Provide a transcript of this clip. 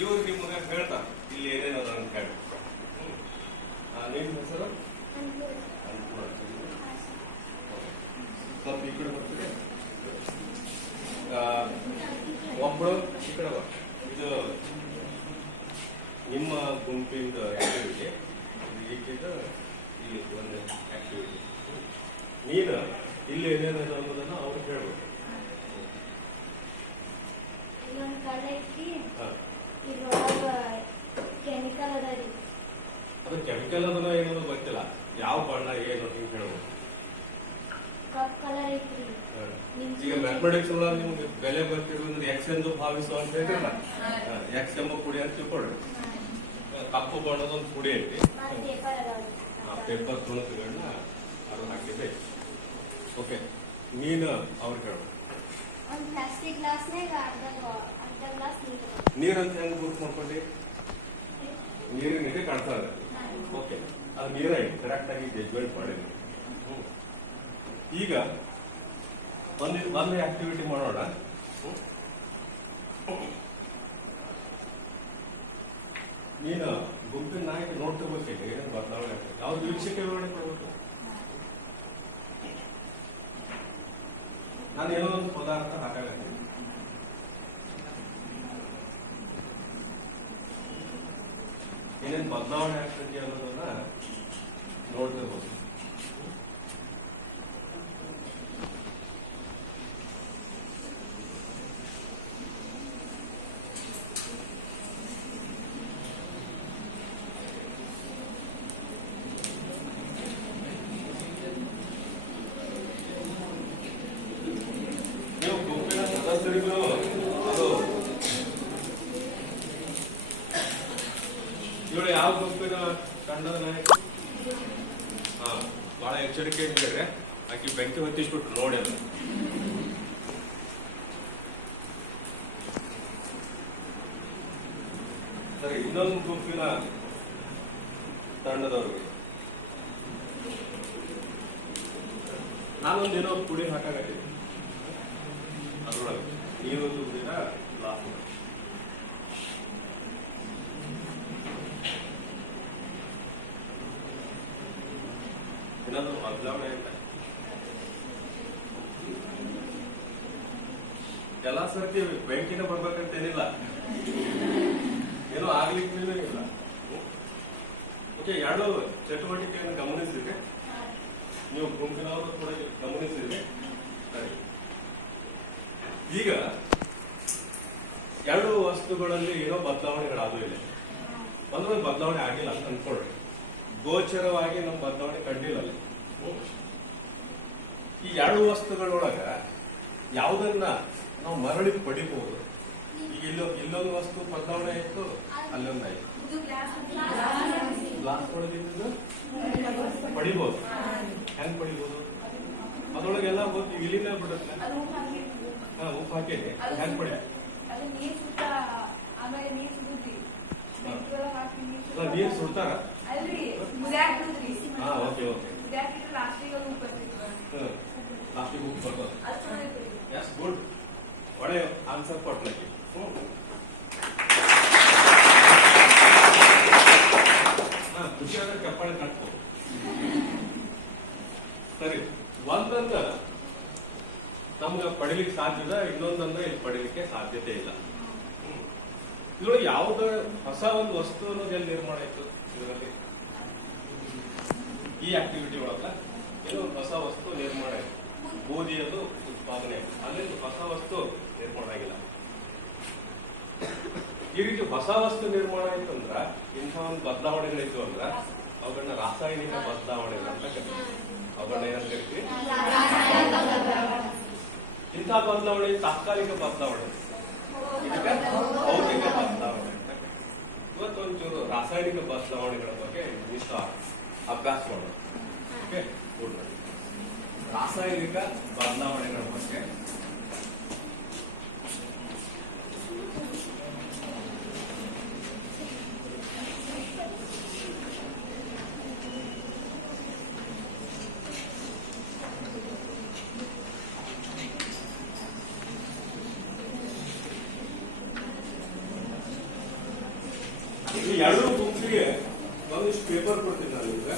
ಇವರು ನಿಮಗೆ ಹೇಳ್ತಾರೆ ಇಲ್ಲಿ ಏನೇನದ ಅಂತ ಹೇಳಿ. ನಿಮ್ಮ ಹೆಸರು ಸ್ವಲ್ಪ ಈ ಕಡೆ ಬರ್ತೀರಿ. ಒಬ್ಬಳು ಈ ಕಡೆ ಬರ್. ಇದು ನಿಮ್ಮ ಗುಂಪಿಂದ ಆಕ್ಟಿವಿಟಿ, ಈಗಿದ ಇಲ್ಲಿ ಒಂದು ಆಕ್ಟಿವಿಟಿ. ನೀನು ಇಲ್ಲಿ ಏನೇನದ ಅನ್ನೋದನ್ನ ಅವ್ರಿಗೆ ಹೇಳ್ಬೇಕು. ಅದು ಕೆಮಿಕಲ್ ಅದನ್ನ ಏನೋ ಗೊತ್ತಿಲ್ಲ, ಯಾವ ಬಣ್ಣ ಏನು ಹಿಂಗೆ ಹೇಳ್ಬೋದು. ಈಗ ಮ್ಯಾಥಮೆಟಿಕ್ಸ್ ಒಳಗೆ ನಿಮ್ಗೆ ಬೆಲೆ ಗೊತ್ತಿರೋದ್ರೆ ಎಕ್ಸ್ ಎಂದು ಭಾವಿಸುವ ಅಂತ ಹೇಳಿರಲ್ಲ, ಎಕ್ಸ್ ಎಂಬ ಪುಡಿ ಅಂತ ತಿಳ್ಕೊಳ್ರಿ. ಕಪ್ಪು ಬಣ್ಣದ ಒಂದು ಪುಡಿ ಐತಿ, ಪೇಪರ್ ತುಣುಕುಗಳನ್ನ ಅದು ಹಾಕಿದೆ. ಓಕೆ, ನೀನು ಅವ್ರಿಗೆ ಹೇಳು. ನೀರಂತ ಹೆಂಗ್ ಗುರುತು ಮಾಡ್ಕೊಂಡಿ? ನೀರಿನ ಇದೆ ಕಾಣ್ತಾ ಇದೆ. ಓಕೆ, ಅದು ನೀರಾಗಿ ಕರೆಕ್ಟ್ ಆಗಿ ಜಜ್ಮೆಂಟ್ ಮಾಡಿದ್ವಿ. ಈಗ ಒಂದು ಆಕ್ಟಿವಿಟಿ ಮಾಡೋಣ. ನೀನು ಗುಂಪಿನ ನಾಯಕ ನೋಡ್ತಿರ್ಬೇಕೀಗ ಏನೇನು ಬದಲಾವಣೆ ಆಗ್ತದೆ, ಯಾವ್ದು ವೀಕ್ಷಕ ವಿವರಣೆ ಕೊಡ್ಬೇಕು. ನಾನು ಏನೋ ಒಂದು ಪದಾರ್ಥ ಹಾಕಾಗತ್ತೀನಿ, ಏನೇನು ಬದಲಾವಣೆ ಆಗ್ತದೆ ಅನ್ನೋದನ್ನ ನೋಡ್ತಿರ್ಬೋದು. ನೀವು ಗುಂಪಿನ ಸದಸ್ಯರಿಗೂ ಅದು ಇವಳು ಯಾವ ಗುಂಪಿನ ತಂಡದ ನಾಯಕ? ಬಹಳ ಎಚ್ಚರಿಕೆ ಇದ್ದಾರೆ. ಆಕಿ ಬೆಂಕಿ ಹೊತ್ತಿಸ್ಬಿಟ್ರು ನೋಡಿ ಅಂತ. ಸರಿ, ಇನ್ನೊಂದು ಗುಂಪಿನ ತಂಡದವ್ರಿಗೆ ನಾನೊಂದೇನೋ ಪುಡಿ ಹಾಕಾಗತ್ತೀನಿ, ಅದ್ರೊಳಗೆ ನೀವೊಂದು ದಿನ ಲಾಸ್ಟ್ ಏನಾದ್ರು ಬದಲಾವಣೆ ಇಲ್ಲ. ಎಲ್ಲ ಸರ್ತಿ ಬೆಂಕಿನ ಬರ್ಬೇಕಂತೇನಿಲ್ಲ, ಏನೋ ಆಗ್ಲಿಕ್ಕೆ ಇಲ್ಲ. ಓಕೆ, ಎರಡು ಚಟುವಟಿಕೆಯನ್ನು ಗಮನಿಸಿದ್ರೆ ನೀವು ಗುಂಪಿನವರು ಕೂಡ ಗಮನಿಸಿದ್ರೆ ಸರಿ. ಈಗ ಎರಡು ವಸ್ತುಗಳಲ್ಲಿ ಏನೋ ಬದಲಾವಣೆಗಳಾದೂ ಇಲ್ಲ, ಒಂದೊಂದು ಬದಲಾವಣೆ ಆಗಿಲ್ಲ ಅಂತ ಅನ್ಕೊಳ್ರಿ. ಗೋಚರವಾಗಿ ನಮ್ಮ ಬದಲಾವಣೆ ಕಂಡಿಲ್ಲ. ಈ ಎರಡು ವಸ್ತುಗಳೊಳಗ ಯಾವುದನ್ನ ನಾವು ಮರಳಿ ಪಡಿಬಹುದು? ಈಗ ಇಲ್ಲೊಂದು ವಸ್ತು ಬದಲಾವಣೆ ಆಯ್ತು, ಅಲ್ಲೊಂದಾಯ್ತು. ಗ್ಲಾಸ್ ಒಳಗಿದ್ದು ಪಡಿಬಹುದು. ಹೆಂಗ್ ಪಡಿಬಹುದು? ಅದ್ರೊಳಗೆಲ್ಲ ಹೋಗಿ ಇಲ್ಲಿಂದ ಬಿಡುತ್ತೆ. ಉಪ್ಪು ಹಾಕೇನೆ ಹೆಂಗ್ ಪಡಿ? ನೀರ್ ಸುಡ್ತಾರ? ಓಕೆ ಓಕೆ, ಲಾಸ್ಟಿಗೆ ಉಪ್ಪು ಬರ್ತದೆ. ಎಸ್, ಗುಡ್, ಒಳ್ಳೆ ಆನ್ಸರ್ ಕೊಟ್ಲಕ್ಕೆ. ಖುಷಿಯಾದ ಚಪ್ಪಾಳೆ ಕಟ್ಬೋದು. ಸರಿ, ಒಂದಂದ್ರೆ ನಮ್ಗೆ ಪಡಿಲಿಕ್ಕೆ ಸಾಧ್ಯದ, ಇನ್ನೊಂದಂದ್ರೆ ಇಲ್ಲಿ ಪಡಿಲಿಕ್ಕೆ ಸಾಧ್ಯತೆ ಇಲ್ಲ. ಇದ್ರೊಳಗೆ ಯಾವ್ದ ಹೊಸ ಒಂದು ವಸ್ತು ಅನ್ನೋದು ಎಲ್ಲಿ ನಿರ್ಮಾಣ ಆಯ್ತು? ಇದರಲ್ಲಿ ಈ ಆಕ್ಟಿವಿಟಿ ಒಳಗ ಏನೋ ಹೊಸ ವಸ್ತು ನಿರ್ಮಾಣ ಆಯ್ತು. ಗೋಧಿಯದು ಉತ್ಪಾದನೆ, ಅಲ್ಲಿಂದ ಹೊಸ ವಸ್ತು ನಿರ್ಮಾಣ ಆಗಿಲ್ಲ. ಈ ರೀತಿ ಹೊಸ ವಸ್ತು ನಿರ್ಮಾಣ ಆಯ್ತು ಅಂದ್ರ ಇಂಥ ಒಂದು ಬದಲಾವಣೆಗಳಿತ್ತು ಅಂದ್ರ ಅವುಗಳನ್ನ ರಾಸಾಯನಿಕ ಬದಲಾವಣೆಗಳು ಅಂತ ಕರೀತೀವಿ. ಅವುಗಳನ್ನ ಏನಂತ ಕರಿತೀವಿ? ಇಂಥ ಬದಲಾವಣೆ ತಾತ್ಕಾಲಿಕ ಬದಲಾವಣೆ, ಇದಕ್ಕೆ ಭೌತಿಕ ಬದಲಾವಣೆ ಅಂತ ಕರೀತೀವಿ. ಇವತ್ತೊಂಚೂರು ರಾಸಾಯನಿಕ ಬದಲಾವಣೆಗಳ ಬಗ್ಗೆ ಅಭ್ಯಾಸ ಮಾಡೋಣ. ಓಕೆ, ರಾಸಾಯನಿಕ ಬದಲಾವಣೆಗಳ ಬಗ್ಗೆ ಈ ಎರಡೂ ಗುಂಪಿಗೆ ಒಂದಿಷ್ಟು ಪೇಪರ್ ಕೊಡ್ತೀನಿ ನಾನು ಈಗ